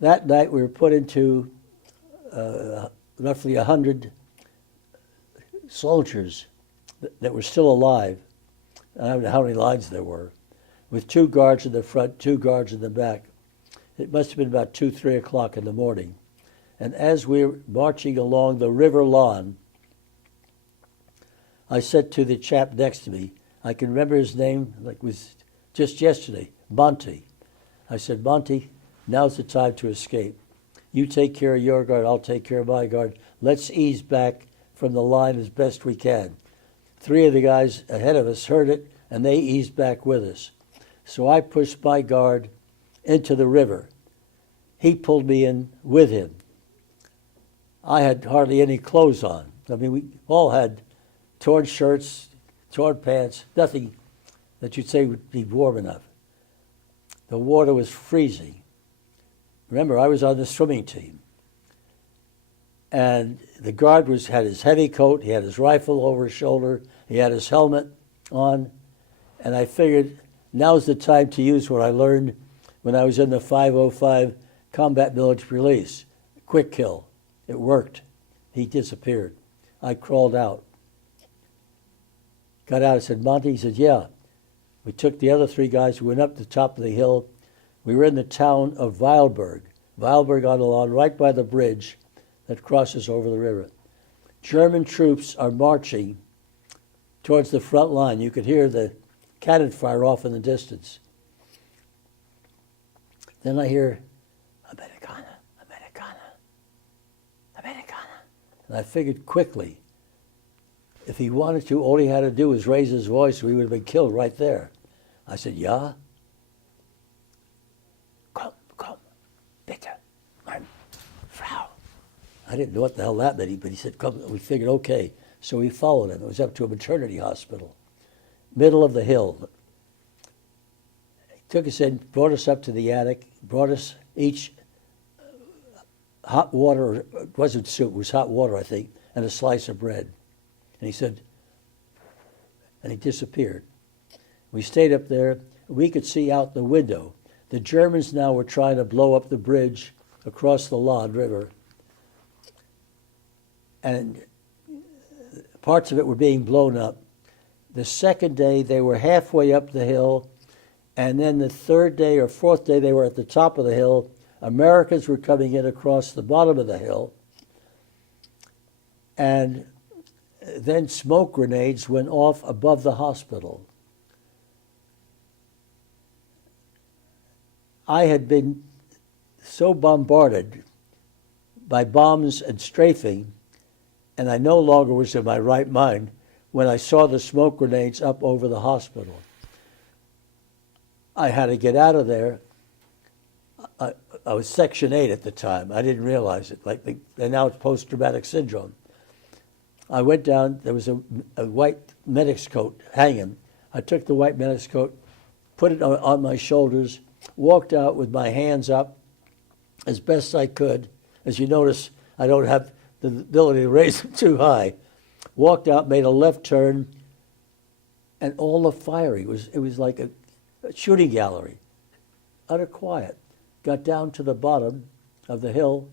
That night we were put into roughly 100 soldiers that were still alive. I don't know how many lines there were, with 2 guards in the front, 2 guards in the back. It must have been about 2, 3 o'clock in the morning. And as we were marching along the river lawn, I said to the chap next to me, I can remember his name like it was just yesterday, Monty. I said, Monty, now's the time to escape. You take care of your guard, I'll take care of my guard. Let's ease back from the line as best we can. 3 of the guys ahead of us heard it, and they eased back with us. So I pushed my guard into the river. He pulled me in with him. I had hardly any clothes on. I mean, we all had torn shirts, torn pants, nothing that you'd say would be warm enough. The water was freezing. Remember, I was on the swimming team. And the guard had his heavy coat, he had his rifle over his shoulder, he had his helmet on, and I figured now's the time to use what I learned when I was in the 505 Combat Military Police. Quick kill. It worked. He disappeared. I crawled out. Got out, I said, Monty? He said, yeah. We took the other 3 guys, we went up the top of the hill. We were in the town of Weilburg on the lawn, right by the bridge that crosses over the river. German troops are marching towards the front line. You could hear the cannon fire off in the distance. Then I hear, Americana, Americana, Americana. And I figured quickly, if he wanted to, all he had to do was raise his voice, we would have been killed right there. I said, ja? Komm, bitte, mein Frau. I didn't know what the hell that meant, but he said, come. We figured, okay. So we followed him. It was up to a maternity hospital, middle of the hill. He took us in, brought us up to the attic, brought us each hot water, it wasn't soup, it was hot water, I think, and a slice of bread. And he said, and he disappeared. We stayed up there. We could see out the window. The Germans now were trying to blow up the bridge across the Lahn River. And parts of it were being blown up. The second day, they were halfway up the hill. And then the 3rd day or 4th day, they were at the top of the hill. Americans were coming in across the bottom of the hill. And then smoke grenades went off above the hospital. I had been so bombarded by bombs and strafing, and I no longer was in my right mind when I saw the smoke grenades up over the hospital. I had to get out of there. I was Section 8 at the time. I didn't realize it. And now it's post-traumatic syndrome. I went down. There was a white medic's coat hanging. I took the white medic's coat, put it on my shoulders, walked out with my hands up as best I could. As you notice, I don't have the ability to raise them too high. Walked out, made a left turn, and all the firing it was like a shooting gallery. Utter quiet. Got down to the bottom of the hill,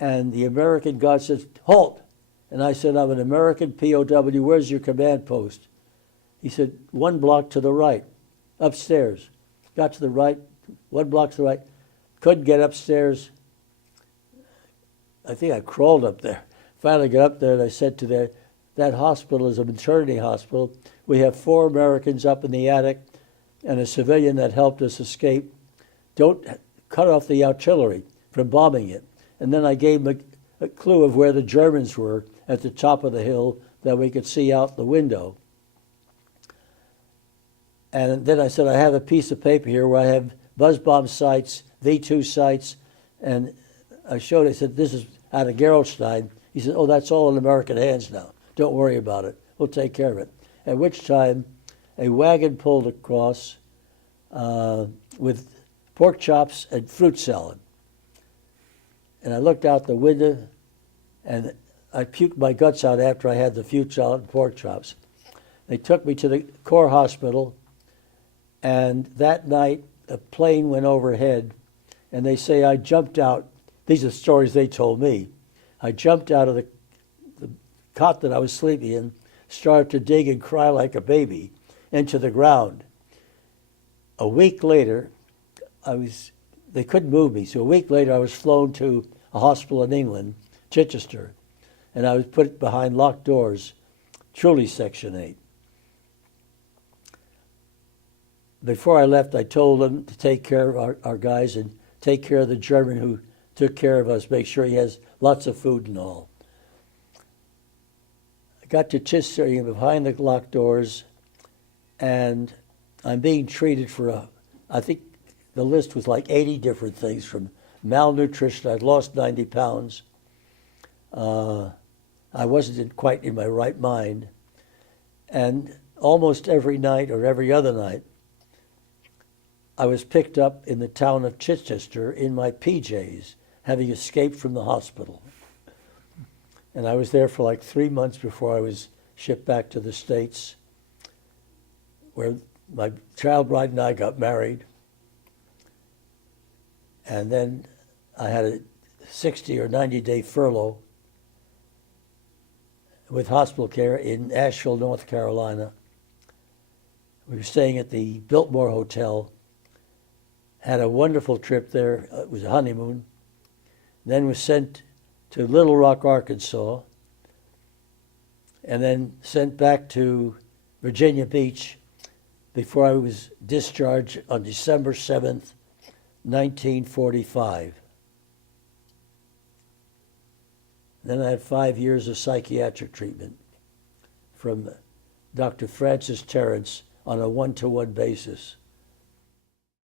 and the American guard says, halt! And I said, I'm an American POW, where's your command post? He said, 1 block to the right, upstairs. Got to the right, 1 block to the right. Couldn't get upstairs. I think I crawled up there. Finally got up there, and I said to that hospital is a maternity hospital. We have 4 Americans up in the attic and a civilian that helped us escape. Don't cut off the artillery from bombing it. And then I gave him a clue of where the Germans were at the top of the hill that we could see out the window. And then I said, I have a piece of paper here where I have buzz bomb sights, V2 sights, and I showed, I said, this is out of Gerolstein. He said, oh, that's all in American hands now. Don't worry about it. We'll take care of it. At which time, a wagon pulled across with pork chops and fruit salad. And I looked out the window, and I puked my guts out after I had the fruit salad and pork chops. They took me to the Corps Hospital, and that night a plane went overhead And they say I jumped out. These are stories they told me. I jumped out of the cot that I was sleeping in, started to dig and cry like a baby into the ground. A week later, they couldn't move me. So a week later, I was flown to a hospital in England, Chichester, and I was put behind locked doors, truly Section 8. Before I left, I told them to take care of our guys and take care of the German who took care of us, make sure he has lots of food and all. I got to Chichester, behind the locked doors, and I'm being treated for I think the list was like 80 different things, from malnutrition. I'd lost 90 pounds. I wasn't quite in my right mind. And almost every night or every other night, I was picked up in the town of Chichester in my PJs, having escaped from the hospital. And I was there for like 3 months before I was shipped back to the States, where my child bride and I got married. And then I had a 60 or 90-day furlough with hospital care in Asheville, North Carolina. We were staying at the Biltmore Hotel, had a wonderful trip there. It was a honeymoon. Then was sent to Little Rock, Arkansas, and then sent back to Virginia Beach before I was discharged on December 7th, 1945. Then I had 5 years of psychiatric treatment from Dr. Francis Terrence on a one-to-one basis.